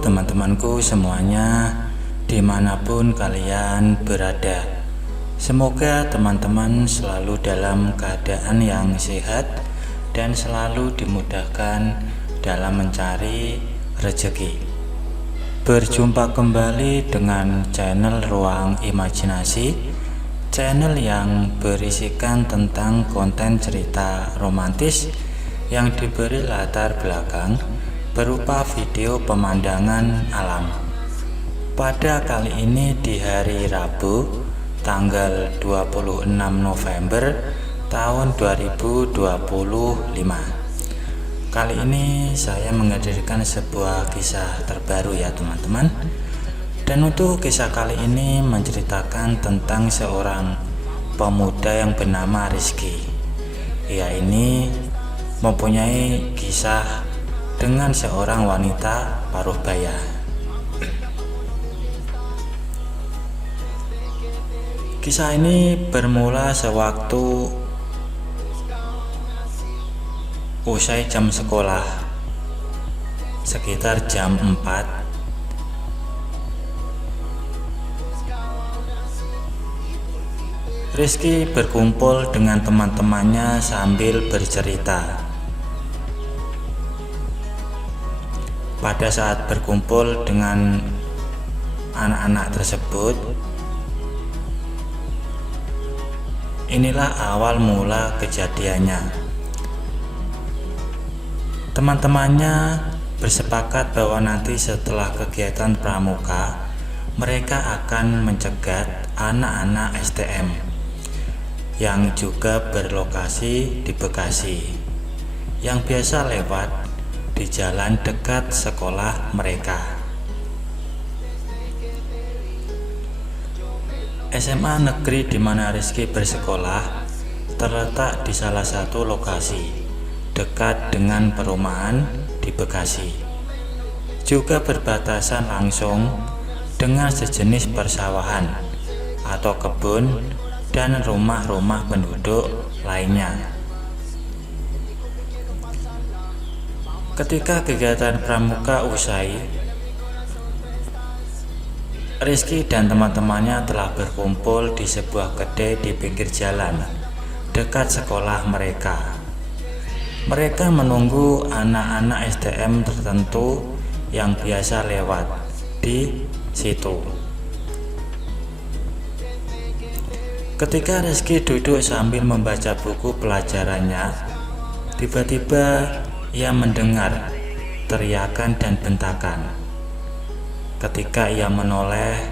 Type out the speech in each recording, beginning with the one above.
teman-temanku semuanya, dimanapun kalian berada. Semoga teman-teman selalu dalam keadaan yang sehat dan selalu dimudahkan dalam mencari rezeki. Berjumpa kembali dengan channel Ruang Imajinasi, channel yang berisikan tentang konten cerita romantis yang diberi latar belakang berupa video pemandangan alam. Pada kali ini di hari Rabu tanggal 26 November tahun 2025. Kali ini saya menghadirkan sebuah kisah terbaru ya teman-teman. Dan untuk kisah kali ini menceritakan tentang seorang pemuda yang bernama Rizky. Ia ini mempunyai kisah dengan seorang wanita paruh baya. Kisah ini bermula sewaktu usai jam sekolah, sekitar jam 4. Rizky berkumpul dengan teman-temannya sambil bercerita. Pada saat berkumpul dengan anak-anak tersebut, inilah awal mula kejadiannya. Teman-temannya bersepakat bahwa nanti setelah kegiatan pramuka, mereka akan mencegat anak-anak STM yang juga berlokasi di Bekasi, yang biasa lewat di jalan dekat sekolah mereka. SMA negeri di mana Rizky bersekolah terletak di salah satu lokasi dekat dengan perumahan di Bekasi. Juga berbatasan langsung dengan sejenis persawahan atau kebun dan rumah-rumah penduduk lainnya. Ketika kegiatan pramuka usai, Rizky dan teman-temannya telah berkumpul di sebuah kedai di pinggir jalan dekat sekolah mereka. Mereka menunggu anak-anak STM tertentu yang biasa lewat di situ. Ketika Rizky duduk sambil membaca buku pelajarannya, tiba-tiba ia mendengar teriakan dan bentakan. Ketika ia menoleh,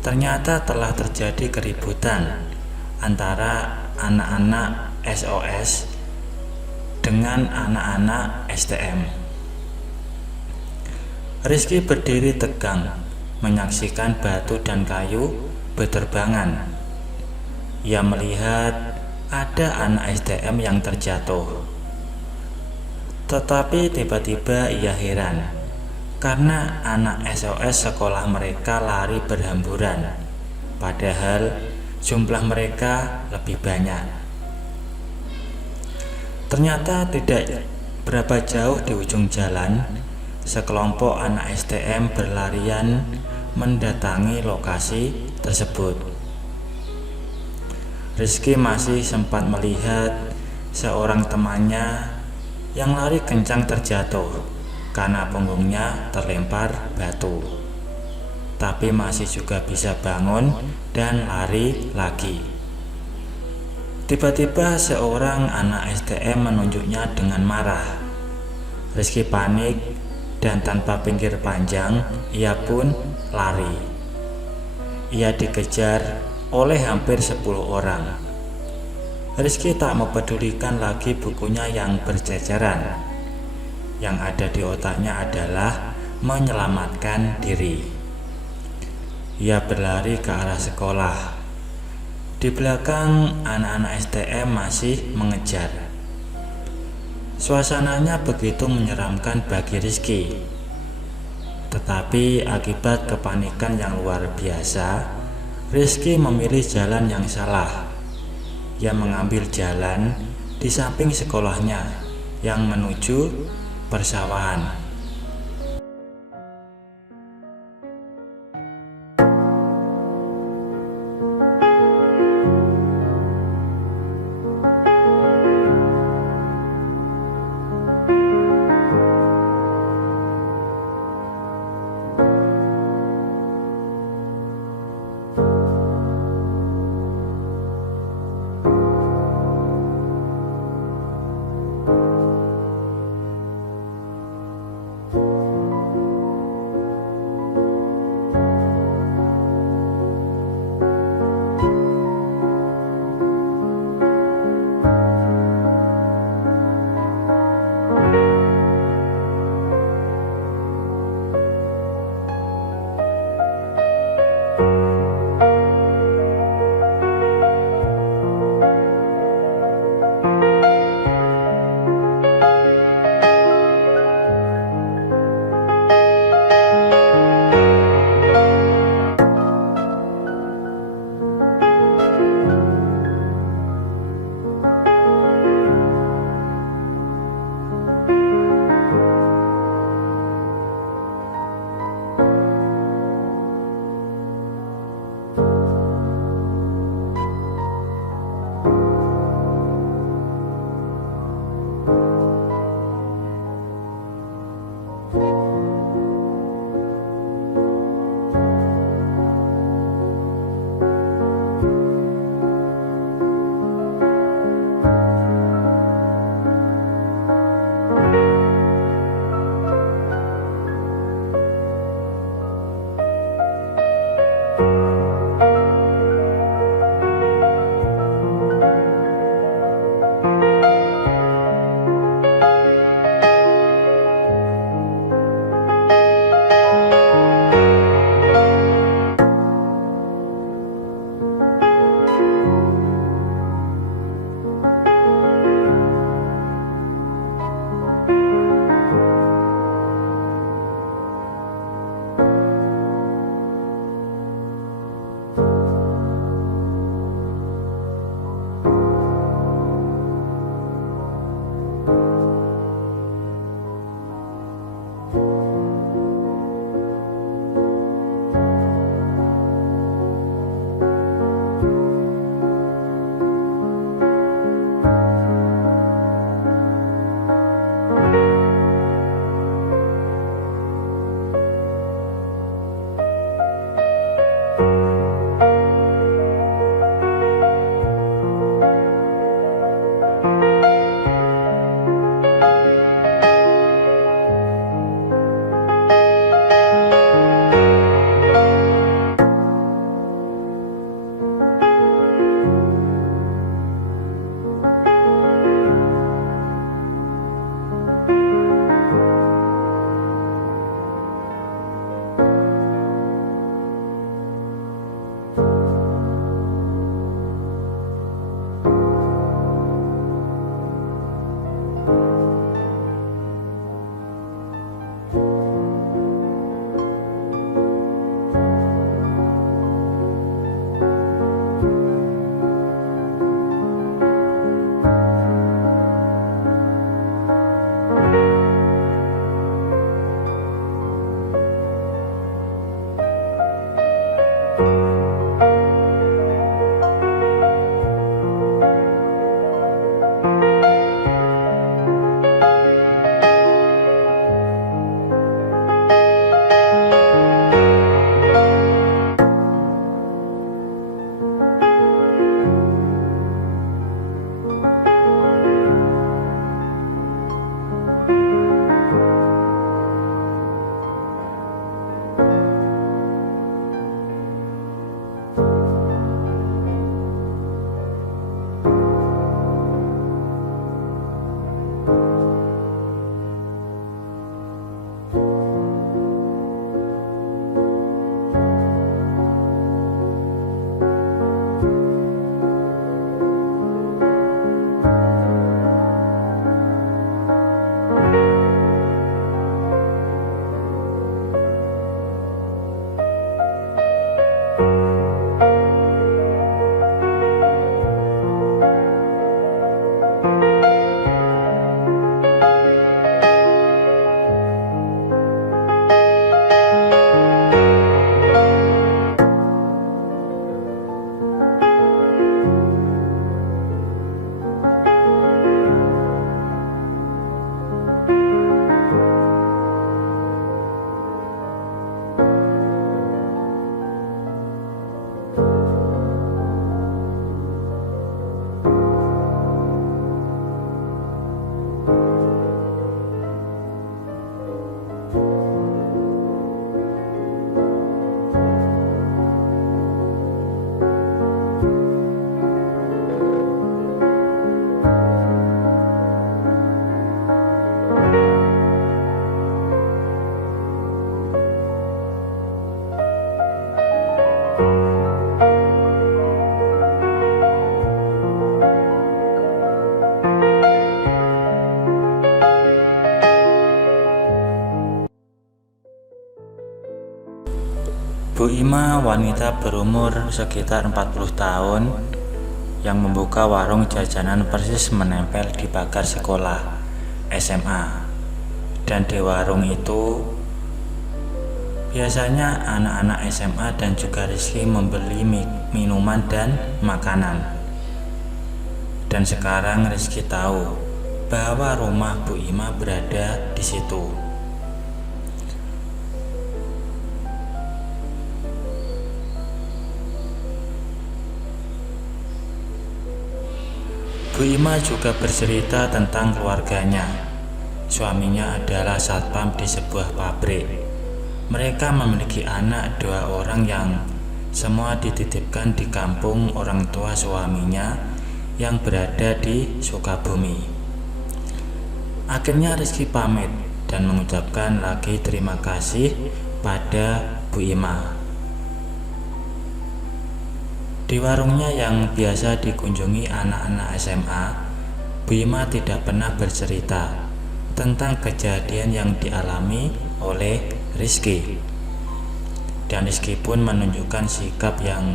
ternyata telah terjadi keributan antara anak-anak SOS dengan anak-anak STM. Rizky berdiri tegang menyaksikan batu dan kayu berterbangan. Ia melihat ada anak STM yang terjatuh. Tetapi tiba-tiba ia heran karena anak SOS sekolah mereka lari berhamburan, padahal jumlah mereka lebih banyak. Ternyata tidak berapa jauh di ujung jalan, sekelompok anak STM berlarian mendatangi lokasi tersebut. Rizky masih sempat melihat seorang temannya yang lari kencang terjatuh karena punggungnya terlempar batu, tapi masih juga bisa bangun dan lari lagi. Tiba-tiba seorang anak STM menunjuknya dengan marah. Rizky panik dan tanpa pikir panjang ia pun lari. Ia dikejar oleh hampir 10 orang. Rizky tak mempedulikan lagi bukunya yang berceceran. Yang ada di otaknya adalah menyelamatkan diri. Ia berlari ke arah sekolah. Di belakang anak-anak STM masih mengejar. Suasananya begitu menyeramkan bagi Rizky. Tetapi akibat kepanikan yang luar biasa, Rizky memilih jalan yang salah. Ia mengambil jalan di samping sekolahnya yang menuju persawahan. Bu Ima, wanita berumur sekitar 40 tahun yang membuka warung jajanan persis menempel di pagar sekolah SMA. Dan di warung itu biasanya anak-anak SMA dan juga Rizky membeli minuman dan makanan. Dan sekarang Rizky tahu bahwa rumah Bu Ima berada di situ. Bu Ima juga bercerita tentang keluarganya. Suaminya adalah satpam di sebuah pabrik. Mereka memiliki anak 2 orang yang semua dititipkan di kampung orang tua suaminya yang berada di Sukabumi. Akhirnya Rizky pamit dan mengucapkan lagi terima kasih pada Bu Ima. Di warungnya yang biasa dikunjungi anak-anak SMA, Bu Ima tidak pernah bercerita tentang kejadian yang dialami oleh Rizky. Dan Rizky pun menunjukkan sikap yang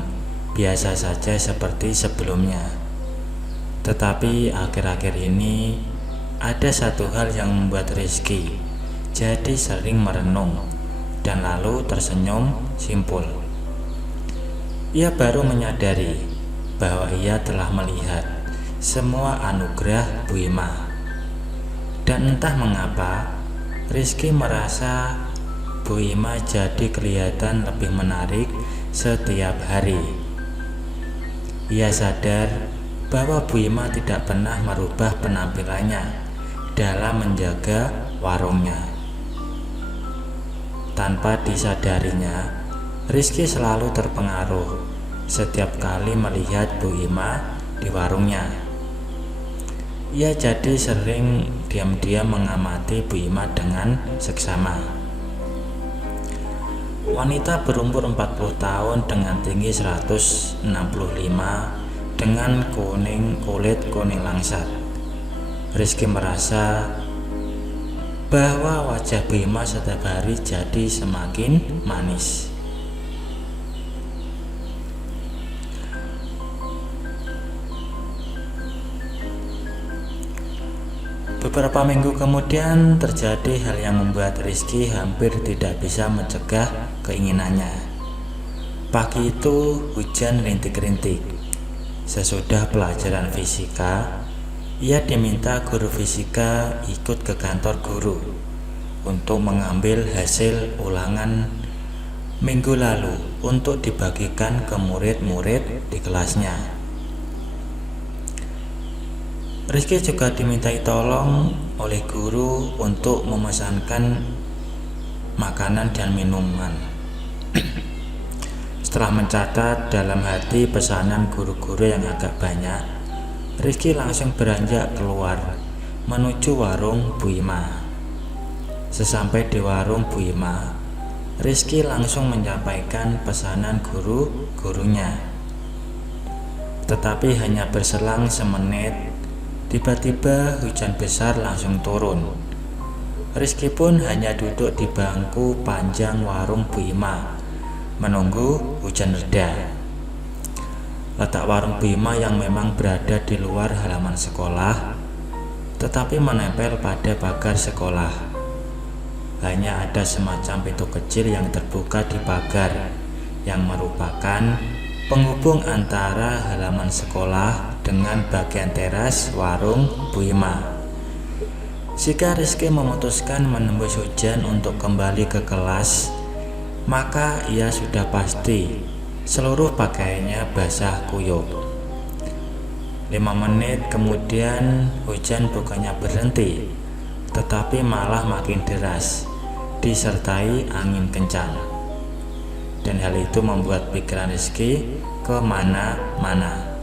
biasa saja seperti sebelumnya. Tetapi akhir-akhir ini ada satu hal yang membuat Rizky jadi sering merenung dan lalu tersenyum simpul. Ia baru menyadari bahwa ia telah melihat semua anugerah Bu Ima. Dan entah mengapa Rizky merasa Bu Ima jadi kelihatan lebih menarik setiap hari. Ia sadar bahwa Bu Ima tidak pernah merubah penampilannya dalam menjaga warungnya. Tanpa disadarinya, Rizky selalu terpengaruh setiap kali melihat Bu Ima di warungnya. Ia jadi sering diam-diam mengamati Bu Ima dengan seksama. Wanita berumur 40 tahun dengan tinggi 165 dengan kulit kuning langsat. Rizky merasa bahwa wajah Bu Ima setiap hari jadi semakin manis. Beberapa minggu kemudian terjadi hal yang membuat Rizky hampir tidak bisa mencegah keinginannya. Pagi itu hujan rintik-rintik. Sesudah pelajaran fisika, ia diminta guru fisika ikut ke kantor guru untuk mengambil hasil ulangan minggu lalu untuk dibagikan ke murid-murid di kelasnya. Rizky juga dimintai tolong oleh guru untuk memesankan makanan dan minuman. Setelah mencatat dalam hati pesanan guru-guru yang agak banyak, Rizky langsung beranjak keluar menuju warung Bu Ima. Sesampai di warung Bu Ima, Rizky langsung menyampaikan pesanan guru-gurunya. Tetapi hanya berselang semenit, tiba-tiba hujan besar langsung turun. Rizky pun hanya duduk di bangku panjang warung Bu Ima menunggu hujan reda. Letak warung Bu Ima yang memang berada di luar halaman sekolah, tetapi menempel pada pagar sekolah. Hanya ada semacam pintu kecil yang terbuka di pagar yang merupakan penghubung antara halaman sekolah dengan bagian teras warung Bu Ima. Jika Rizky memutuskan menembus hujan untuk kembali ke kelas, maka ia sudah pasti seluruh pakaiannya basah kuyup. 5 menit kemudian hujan bukannya berhenti, tetapi malah makin deras, disertai angin kencang. Dan hal itu membuat pikiran Rizky kemana-mana.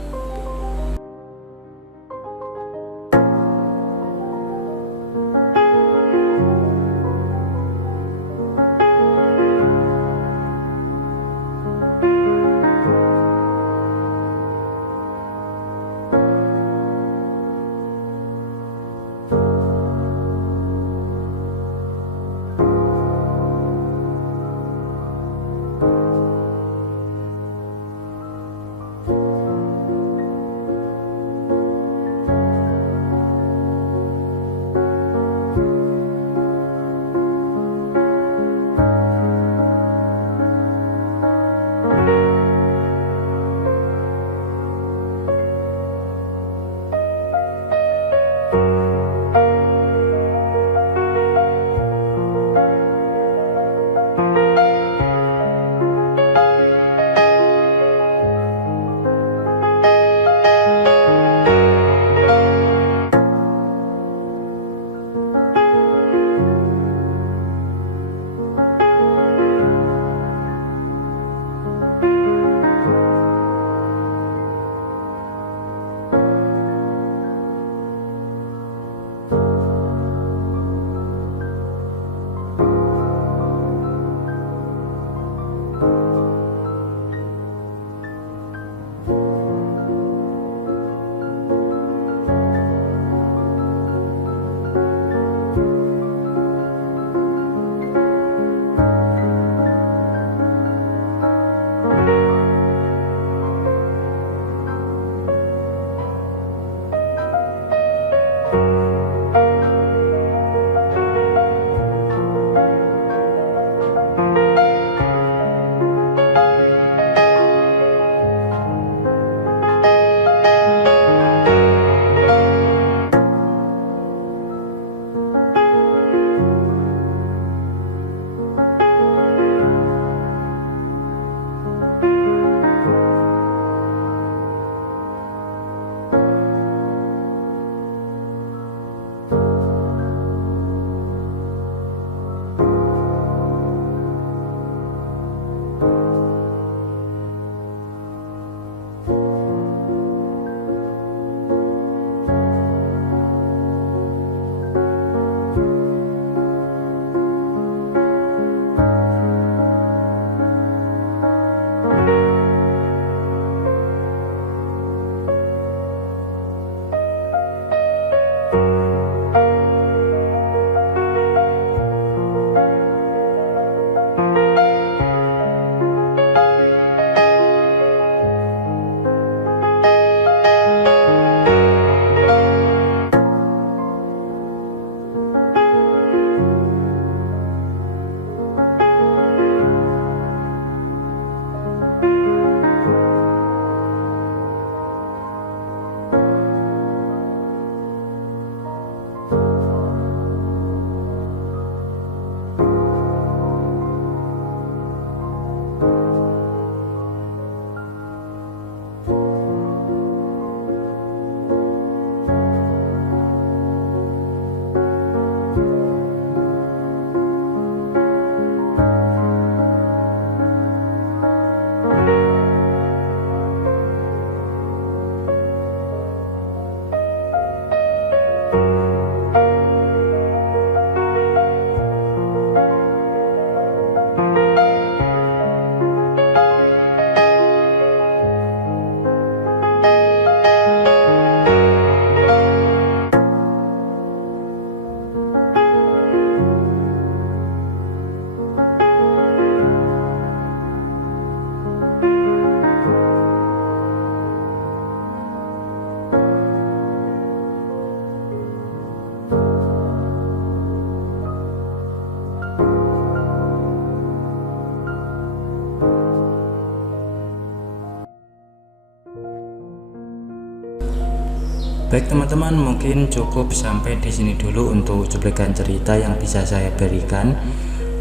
Baik teman-teman, mungkin cukup sampai di sini dulu untuk cuplikan cerita yang bisa saya berikan.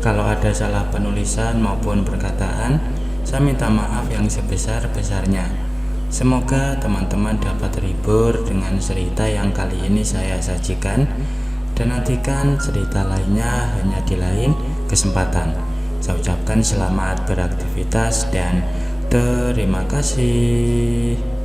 Kalau ada salah penulisan maupun perkataan, saya minta maaf yang sebesar-besarnya. Semoga teman-teman dapat terhibur dengan cerita yang kali ini saya sajikan, dan nantikan cerita lainnya hanya di lain kesempatan. Saya ucapkan selamat beraktivitas dan terima kasih.